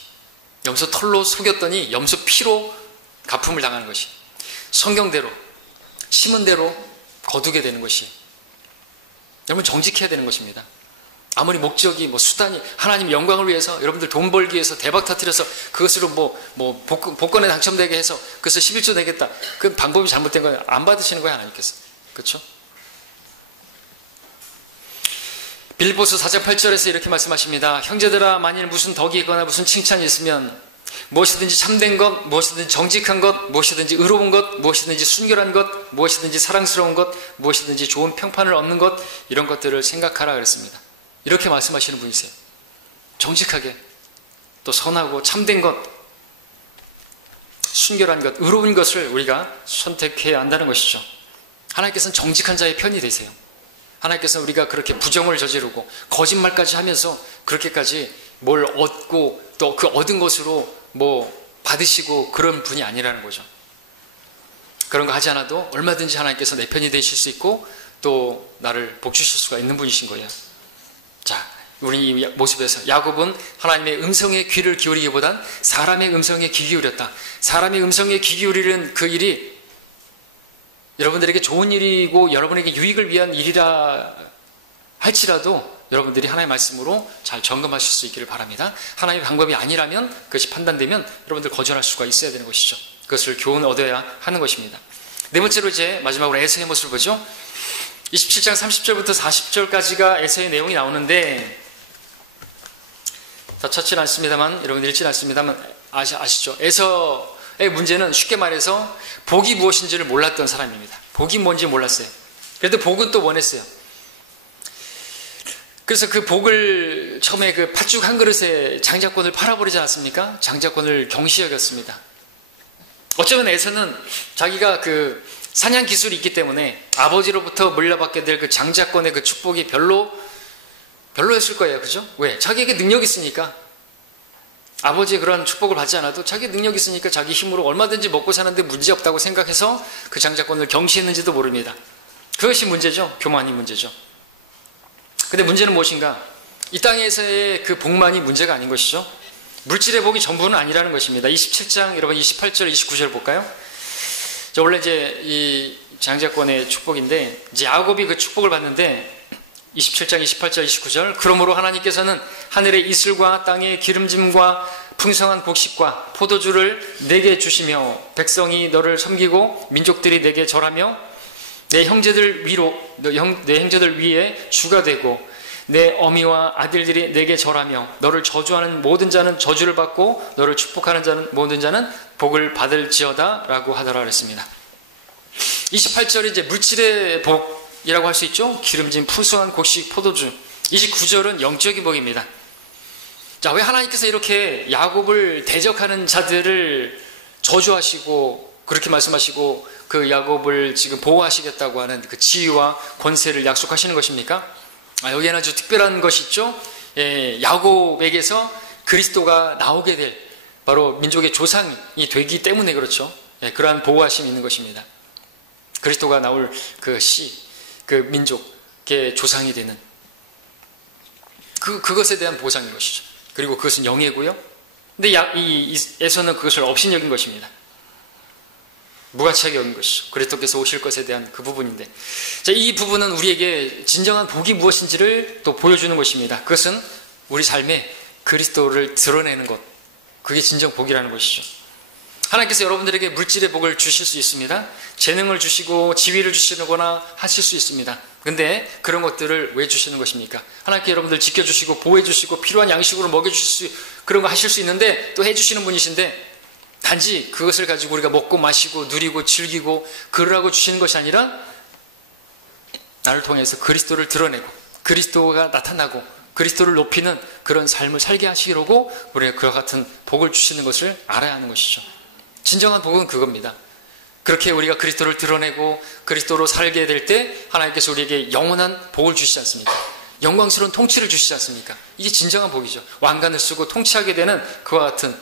염소털로 속였더니 염소 피로 가품을 당하는 것이, 성경대로 심은 대로 거두게 되는 것이, 여러분 정직해야 되는 것입니다. 아무리 목적이 수단이 하나님 영광을 위해서, 여러분들 돈 벌기 위해서 대박 터뜨려서 그것으로 복권에 당첨되게 해서 그래서 11조 내겠다, 그 방법이 잘못된 거예요. 안 받으시는 거예요, 하나님께서. 그렇죠? 빌립보서 4장 8절에서 이렇게 말씀하십니다. 형제들아, 만일 무슨 덕이 있거나 무슨 칭찬이 있으면 무엇이든지 참된 것, 무엇이든지 정직한 것, 무엇이든지 의로운 것, 무엇이든지 순결한 것, 무엇이든지 사랑스러운 것, 무엇이든지 좋은 평판을 얻는 것, 이런 것들을 생각하라 그랬습니다. 이렇게 말씀하시는 분이세요. 정직하게, 또 선하고 참된 것, 순결한 것, 의로운 것을 우리가 선택해야 한다는 것이죠. 하나님께서는 정직한 자의 편이 되세요. 하나님께서는 우리가 그렇게 부정을 저지르고 거짓말까지 하면서 그렇게까지 뭘 얻고 또 그 얻은 것으로 받으시고 그런 분이 아니라는 거죠. 그런 거 하지 않아도 얼마든지 하나님께서 내 편이 되실 수 있고 또 나를 복 주실 수가 있는 분이신 거예요. 자, 우리 이 모습에서 야곱은 하나님의 음성에 귀를 기울이기보단 사람의 음성에 귀 기울였다. 사람의 음성에 귀 기울이는 그 일이 여러분들에게 좋은 일이고 여러분에게 유익을 위한 일이라 할지라도 여러분들이 하나님의 말씀으로 잘 점검하실 수 있기를 바랍니다. 하나님의 방법이 아니라면, 그것이 판단되면 여러분들 거절할 수가 있어야 되는 것이죠. 그것을 교훈 얻어야 하는 것입니다. 네 번째로 이제 마지막으로 에서의 모습을 보죠. 27장 30절부터 40절까지가 에서의 내용이 나오는데 다 찾지는 않습니다만, 여러분들 읽지는 않습니다만 아시죠? 에서의 문제는 쉽게 말해서 복이 무엇인지를 몰랐던 사람입니다. 복이 뭔지 몰랐어요. 그런데 복은 또 원했어요. 그래서 그 복을 처음에 그 팥죽 한 그릇에 장자권을 팔아버리지 않았습니까? 장자권을 경시 여겼습니다. 어쩌면 에서는 자기가 그 사냥 기술이 있기 때문에 아버지로부터 물려받게 될 그 장자권의 그 축복이 별로였을 거예요. 그죠? 왜? 자기에게 능력이 있으니까. 아버지의 그런 축복을 받지 않아도 자기 능력이 있으니까 자기 힘으로 얼마든지 먹고 사는데 문제없다고 생각해서 그 장자권을 경시했는지도 모릅니다. 그것이 문제죠. 교만이 문제죠. 근데 문제는 무엇인가? 이 땅에서의 그 복만이 문제가 아닌 것이죠. 물질의 복이 전부는 아니라는 것입니다. 27장 여러분 28절 29절 볼까요? 원래 이제 이 장자권의 축복인데 이제 야곱이 그 축복을 받는데 27장 28절 29절 그러므로 하나님께서는 하늘의 이슬과 땅의 기름짐과 풍성한 곡식과 포도주를 내게 주시며 백성이 너를 섬기고 민족들이 내게 절하며 내 형제들 위에 주가 되고 내 어미와 아들들이 내게 절하며 너를 저주하는 모든 자는 저주를 받고 너를 축복하는 모든 자는 복을 받을지어다 라고 하더라 그랬습니다. 28절이 이제 물질의 복이라고 할 수 있죠. 기름진 풍성한 곡식 포도주. 29절은 영적인 복입니다. 자, 왜 하나님께서 이렇게 야곱을 대적하는 자들을 저주하시고 그렇게 말씀하시고 그 야곱을 지금 보호하시겠다고 하는 그 지위와 권세를 약속하시는 것입니까? 여기에는 아주 특별한 것이 있죠. 야곱에게서 그리스도가 나오게 될 바로 민족의 조상이 되기 때문에 그렇죠. 그러한 보호하심이 있는 것입니다. 그리스도가 나올 그 민족의 조상이 되는 그것에 대한 보상인 것이죠. 그리고 그것은 영예고요. 근데 이 에서는 그것을 업신여긴 것입니다. 무가치하게 여긴 것이죠. 그리스도께서 오실 것에 대한 그 부분인데, 자, 이 부분은 우리에게 진정한 복이 무엇인지를 또 보여주는 것입니다. 그것은 우리 삶에 그리스도를 드러내는 것, 그게 진정 복이라는 것이죠. 하나님께서 여러분들에게 물질의 복을 주실 수 있습니다. 재능을 주시고 지위를 주시거나 하실 수 있습니다. 근데 그런 것들을 왜 주시는 것입니까? 하나님께 여러분들 지켜주시고 보호해주시고 필요한 양식으로 먹여주실 수, 그런 거 하실 수 있는데 또 해주시는 분이신데, 단지 그것을 가지고 우리가 먹고 마시고 누리고 즐기고 그러라고 주시는 것이 아니라 나를 통해서 그리스도를 드러내고 그리스도가 나타나고 그리스도를 높이는 그런 삶을 살게 하시려고 우리가 그와 같은 복을 주시는 것을 알아야 하는 것이죠. 진정한 복은 그겁니다. 그렇게 우리가 그리스도를 드러내고 그리스도로 살게 될 때 하나님께서 우리에게 영원한 복을 주시지 않습니까? 영광스러운 통치를 주시지 않습니까? 이게 진정한 복이죠. 왕관을 쓰고 통치하게 되는 그와 같은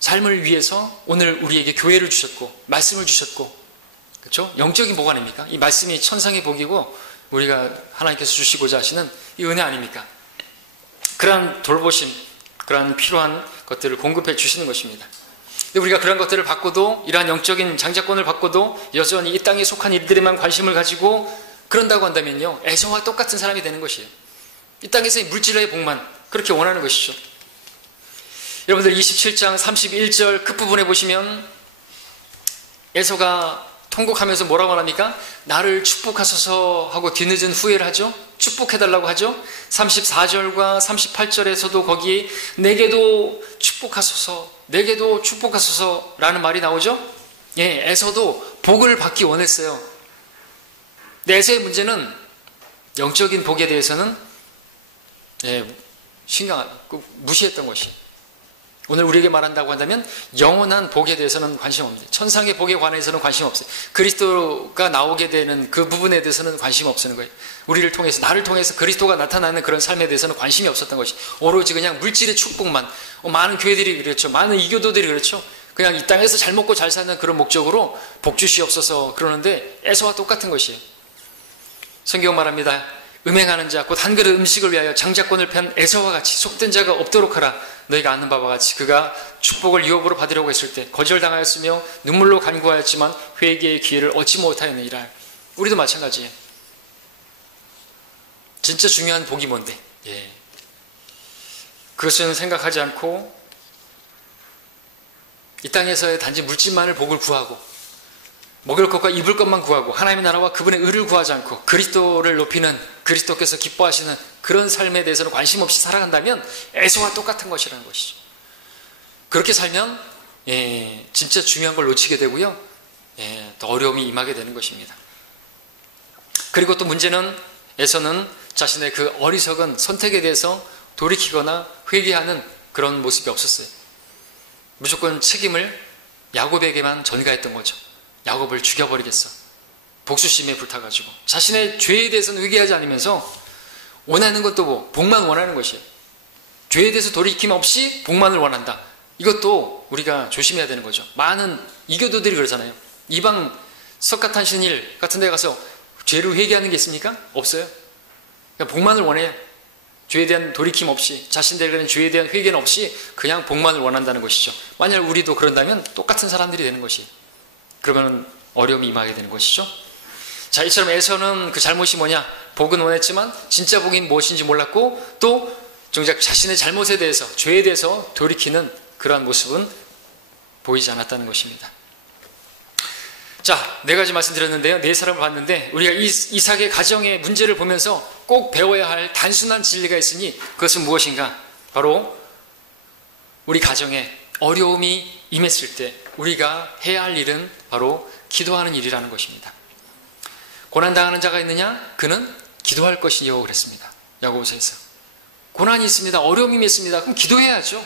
삶을 위해서 오늘 우리에게 교회를 주셨고 말씀을 주셨고, 그렇죠? 영적인 복 아닙니까? 이 말씀이 천상의 복이고 우리가 하나님께서 주시고자 하시는 이 은혜 아닙니까? 그러한 돌보심, 그러한 필요한 것들을 공급해 주시는 것입니다. 근데 우리가 그런 것들을 받고도, 이러한 영적인 장자권을 받고도 여전히 이 땅에 속한 일들에만 관심을 가지고 그런다고 한다면요, 에서와 똑같은 사람이 되는 것이에요. 이 땅에서의 물질의 복만 그렇게 원하는 것이죠. 여러분들 27장 31절 끝부분에 보시면 에서가 통곡하면서 뭐라고 말합니까? 나를 축복하소서 하고 뒤늦은 후회를 하죠. 축복해달라고 하죠. 34절과 38절에서도 거기 내게도 축복하소서, 내게도 축복하소서 라는 말이 나오죠. 예, 에서도 복을 받기 원했어요. 근데 에서의 문제는 영적인 복에 대해서는 무시했던 것이. 오늘 우리에게 말한다고 한다면 영원한 복에 대해서는 관심 없는데, 천상의 복에 관해서는 관심 없어요. 그리스도가 나오게 되는 그 부분에 대해서는 관심 없는 거예요. 우리를 통해서, 나를 통해서 그리스도가 나타나는 그런 삶에 대해서는 관심이 없었던 것이. 오로지 그냥 물질의 축복만, 많은 교회들이 그렇죠. 많은 이교도들이 그렇죠. 그냥 이 땅에서 잘 먹고 잘 사는 그런 목적으로 복 주시옵소서 그러는데 에서와 똑같은 것이에요. 성경 말합니다. 음행하는 자, 곧 한 그릇 음식을 위하여 장자권을 편 에서와 같이 속된 자가 없도록 하라. 너희가 아는 바와 같이 그가 축복을 유업으로 받으려고 했을 때 거절당하였으며 눈물로 간구하였지만 회개의 기회를 얻지 못하였느니라. 우리도 마찬가지예요. 진짜 중요한 복이 뭔데? 그것은 생각하지 않고 이 땅에서의 단지 물질만을 복을 구하고 먹을 것과 입을 것만 구하고 하나님의 나라와 그분의 의를 구하지 않고 그리스도를 높이는, 그리스도께서 기뻐하시는 그런 삶에 대해서는 관심 없이 살아간다면 에서와 똑같은 것이라는 것이죠. 그렇게 살면 진짜 중요한 걸 놓치게 되고요, 더 어려움이 임하게 되는 것입니다. 그리고 또 문제는 에서는 자신의 그 어리석은 선택에 대해서 돌이키거나 회개하는 그런 모습이 없었어요. 무조건 책임을 야곱에게만 전가했던 거죠. 야곱을 죽여버리겠어. 복수심에 불타가지고 자신의 죄에 대해서는 회개하지 않으면서 원하는 것도 뭐 복만 원하는 것이에요. 죄에 대해서 돌이킴 없이 복만을 원한다. 이것도 우리가 조심해야 되는 거죠. 많은 이교도들이 그러잖아요. 이방 석가탄신일 같은 데 가서 죄를 회개하는 게 있습니까? 없어요. 그러니까 복만을 원해요. 죄에 대한 돌이킴 없이, 자신들에 대한 죄에 대한 회개는 없이 그냥 복만을 원한다는 것이죠. 만약 우리도 그런다면 똑같은 사람들이 되는 것이에요. 그러면 어려움이 임하게 되는 것이죠. 자, 이처럼 에서는 그 잘못이 뭐냐? 복은 원했지만 진짜 복이 무엇인지 몰랐고 또 정작 자신의 잘못에 대해서, 죄에 대해서 돌이키는 그러한 모습은 보이지 않았다는 것입니다. 자, 네 가지 말씀드렸는데요. 네 사람을 봤는데 우리가 이삭의 가정의 문제를 보면서 꼭 배워야 할 단순한 진리가 있으니 그것은 무엇인가? 바로 우리 가정에 어려움이 임했을 때 우리가 해야 할 일은 바로 기도하는 일이라는 것입니다. 고난당하는 자가 있느냐? 그는 기도할 것이요 그랬습니다. 야고보서에서. 고난이 있습니다. 어려움이 있습니다. 그럼 기도해야죠.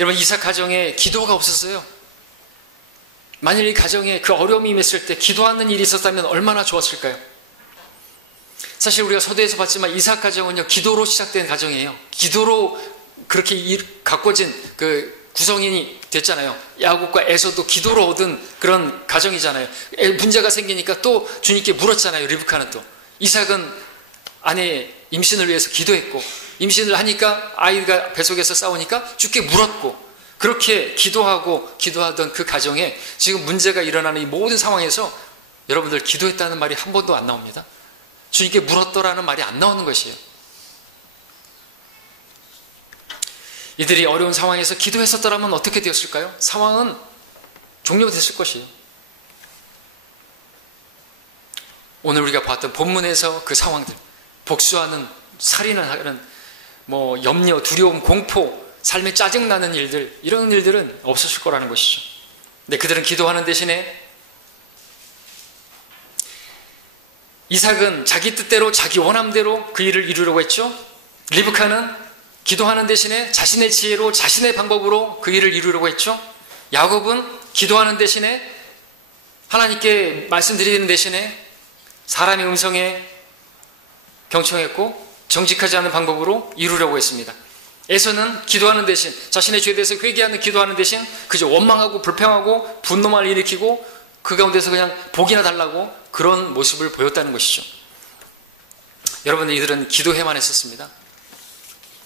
여러분, 이삭 가정에 기도가 없었어요. 만일 이 가정에 그 어려움이 임했을 때 기도하는 일이 있었다면 얼마나 좋았을까요? 사실 우리가 서두에서 봤지만 이삭 가정은요, 기도로 시작된 가정이에요. 기도로 그렇게 가꿔진 그 구성인이 됐잖아요. 야곱과 에서도 기도로 얻은 그런 가정이잖아요. 문제가 생기니까 또 주님께 물었잖아요. 리브카는 또. 이삭은 아내의 임신을 위해서 기도했고, 임신을 하니까 아이가 뱃속에서 싸우니까 주께 물었고, 그렇게 기도하던 그 가정에 지금 문제가 일어나는 이 모든 상황에서 여러분들 기도했다는 말이 한 번도 안 나옵니다. 주님께 물었더라는 말이 안 나오는 것이에요. 이들이 어려운 상황에서 기도했었더라면 어떻게 되었을까요? 상황은 종료됐을 것이에요. 오늘 우리가 봤던 본문에서 그 상황들, 복수하는, 살인을 하는, 염려, 두려움, 공포, 삶에 짜증나는 일들, 이런 일들은 없었을 거라는 것이죠. 근데 그들은 기도하는 대신에 이삭은 자기 뜻대로, 자기 원함대로 그 일을 이루려고 했죠. 리브카는 기도하는 대신에 자신의 지혜로, 자신의 방법으로 그 일을 이루려고 했죠. 야곱은 기도하는 대신에, 하나님께 말씀드리는 대신에 사람의 음성에 경청했고 정직하지 않은 방법으로 이루려고 했습니다. 에서는 기도하는 대신, 자신의 죄에 대해서 회개하는, 기도하는 대신 그저 원망하고 불평하고 분노만 일으키고 그 가운데서 그냥 복이나 달라고 그런 모습을 보였다는 것이죠. 여러분, 이들은 기도해야만 했었습니다.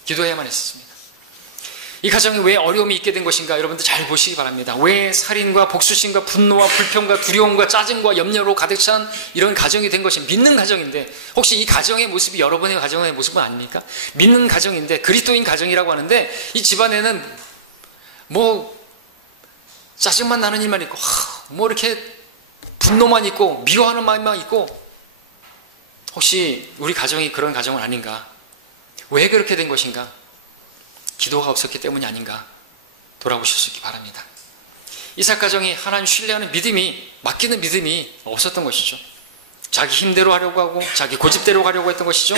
기도해야만 했었습니다. 이 가정에 왜 어려움이 있게 된 것인가, 여러분들 잘 보시기 바랍니다. 왜 살인과 복수심과 분노와 불평과 두려움과 짜증과 염려로 가득 찬 이런 가정이 된 것이, 믿는 가정인데, 혹시 이 가정의 모습이 여러분의 가정의 모습은 아닙니까? 믿는 가정인데, 그리스도인 가정이라고 하는데, 이 집안에는 짜증만 나는 일만 있고, 이렇게 분노만 있고 미워하는 마음만 있고, 혹시 우리 가정이 그런 가정은 아닌가? 왜 그렇게 된 것인가? 기도가 없었기 때문이 아닌가 돌아보실 수 있기 바랍니다. 이삭 가정이 하나님 신뢰하는 믿음이, 맡기는 믿음이 없었던 것이죠. 자기 힘대로 하려고 하고 자기 고집대로 가려고 했던 것이죠.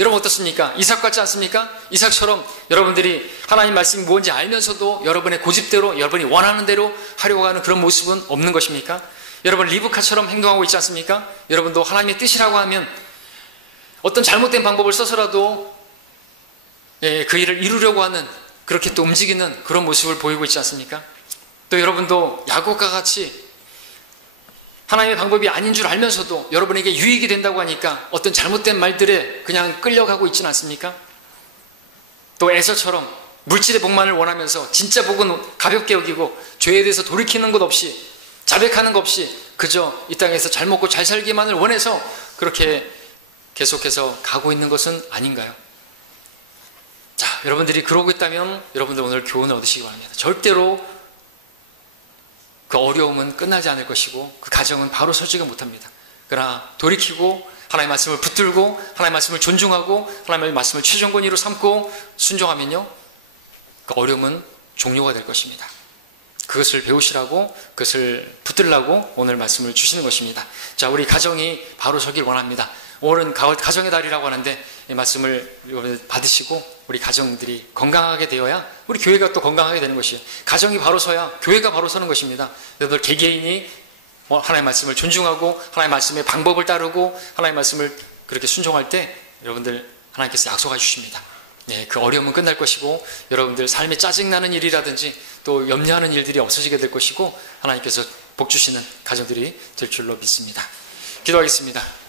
여러분 어떻습니까? 이삭 같지 않습니까? 이삭처럼 여러분들이 하나님 말씀이 뭔지 알면서도 여러분의 고집대로, 여러분이 원하는 대로 하려고 하는 그런 모습은 없는 것입니까? 여러분 리브카처럼 행동하고 있지 않습니까? 여러분도 하나님의 뜻이라고 하면 어떤 잘못된 방법을 써서라도 그 일을 이루려고 하는, 그렇게 또 움직이는 그런 모습을 보이고 있지 않습니까? 또 여러분도 야곱과 같이 하나님의 방법이 아닌 줄 알면서도 여러분에게 유익이 된다고 하니까 어떤 잘못된 말들에 그냥 끌려가고 있지는 않습니까? 또 에서처럼 물질의 복만을 원하면서 진짜 복은 가볍게 여기고 죄에 대해서 돌이키는 것 없이, 자백하는 것 없이 그저 이 땅에서 잘 먹고 잘 살기만을 원해서 그렇게 계속해서 가고 있는 것은 아닌가요? 자, 여러분들이 그러고 있다면 여러분들 오늘 교훈을 얻으시기 바랍니다. 절대로 그 어려움은 끝나지 않을 것이고 그 가정은 바로 서지가 못합니다. 그러나 돌이키고 하나님의 말씀을 붙들고 하나님의 말씀을 존중하고 하나님의 말씀을 최종 권위로 삼고 순종하면요, 그 어려움은 종료가 될 것입니다. 그것을 배우시라고, 그것을 붙들라고 오늘 말씀을 주시는 것입니다. 자, 우리 가정이 바로 서길 원합니다. 오늘은 가정의 달이라고 하는데 이 말씀을 받으시고 우리 가정들이 건강하게 되어야 우리 교회가 또 건강하게 되는 것이에요. 가정이 바로 서야 교회가 바로 서는 것입니다. 여러분들 개개인이 하나님의 말씀을 존중하고 하나님의 말씀의 방법을 따르고 하나님의 말씀을 그렇게 순종할 때 여러분들 하나님께서 약속해 주십니다. 그 어려움은 끝날 것이고 여러분들 삶에 짜증나는 일이라든지 또 염려하는 일들이 없어지게 될 것이고 하나님께서 복 주시는 가정들이 될 줄로 믿습니다. 기도하겠습니다.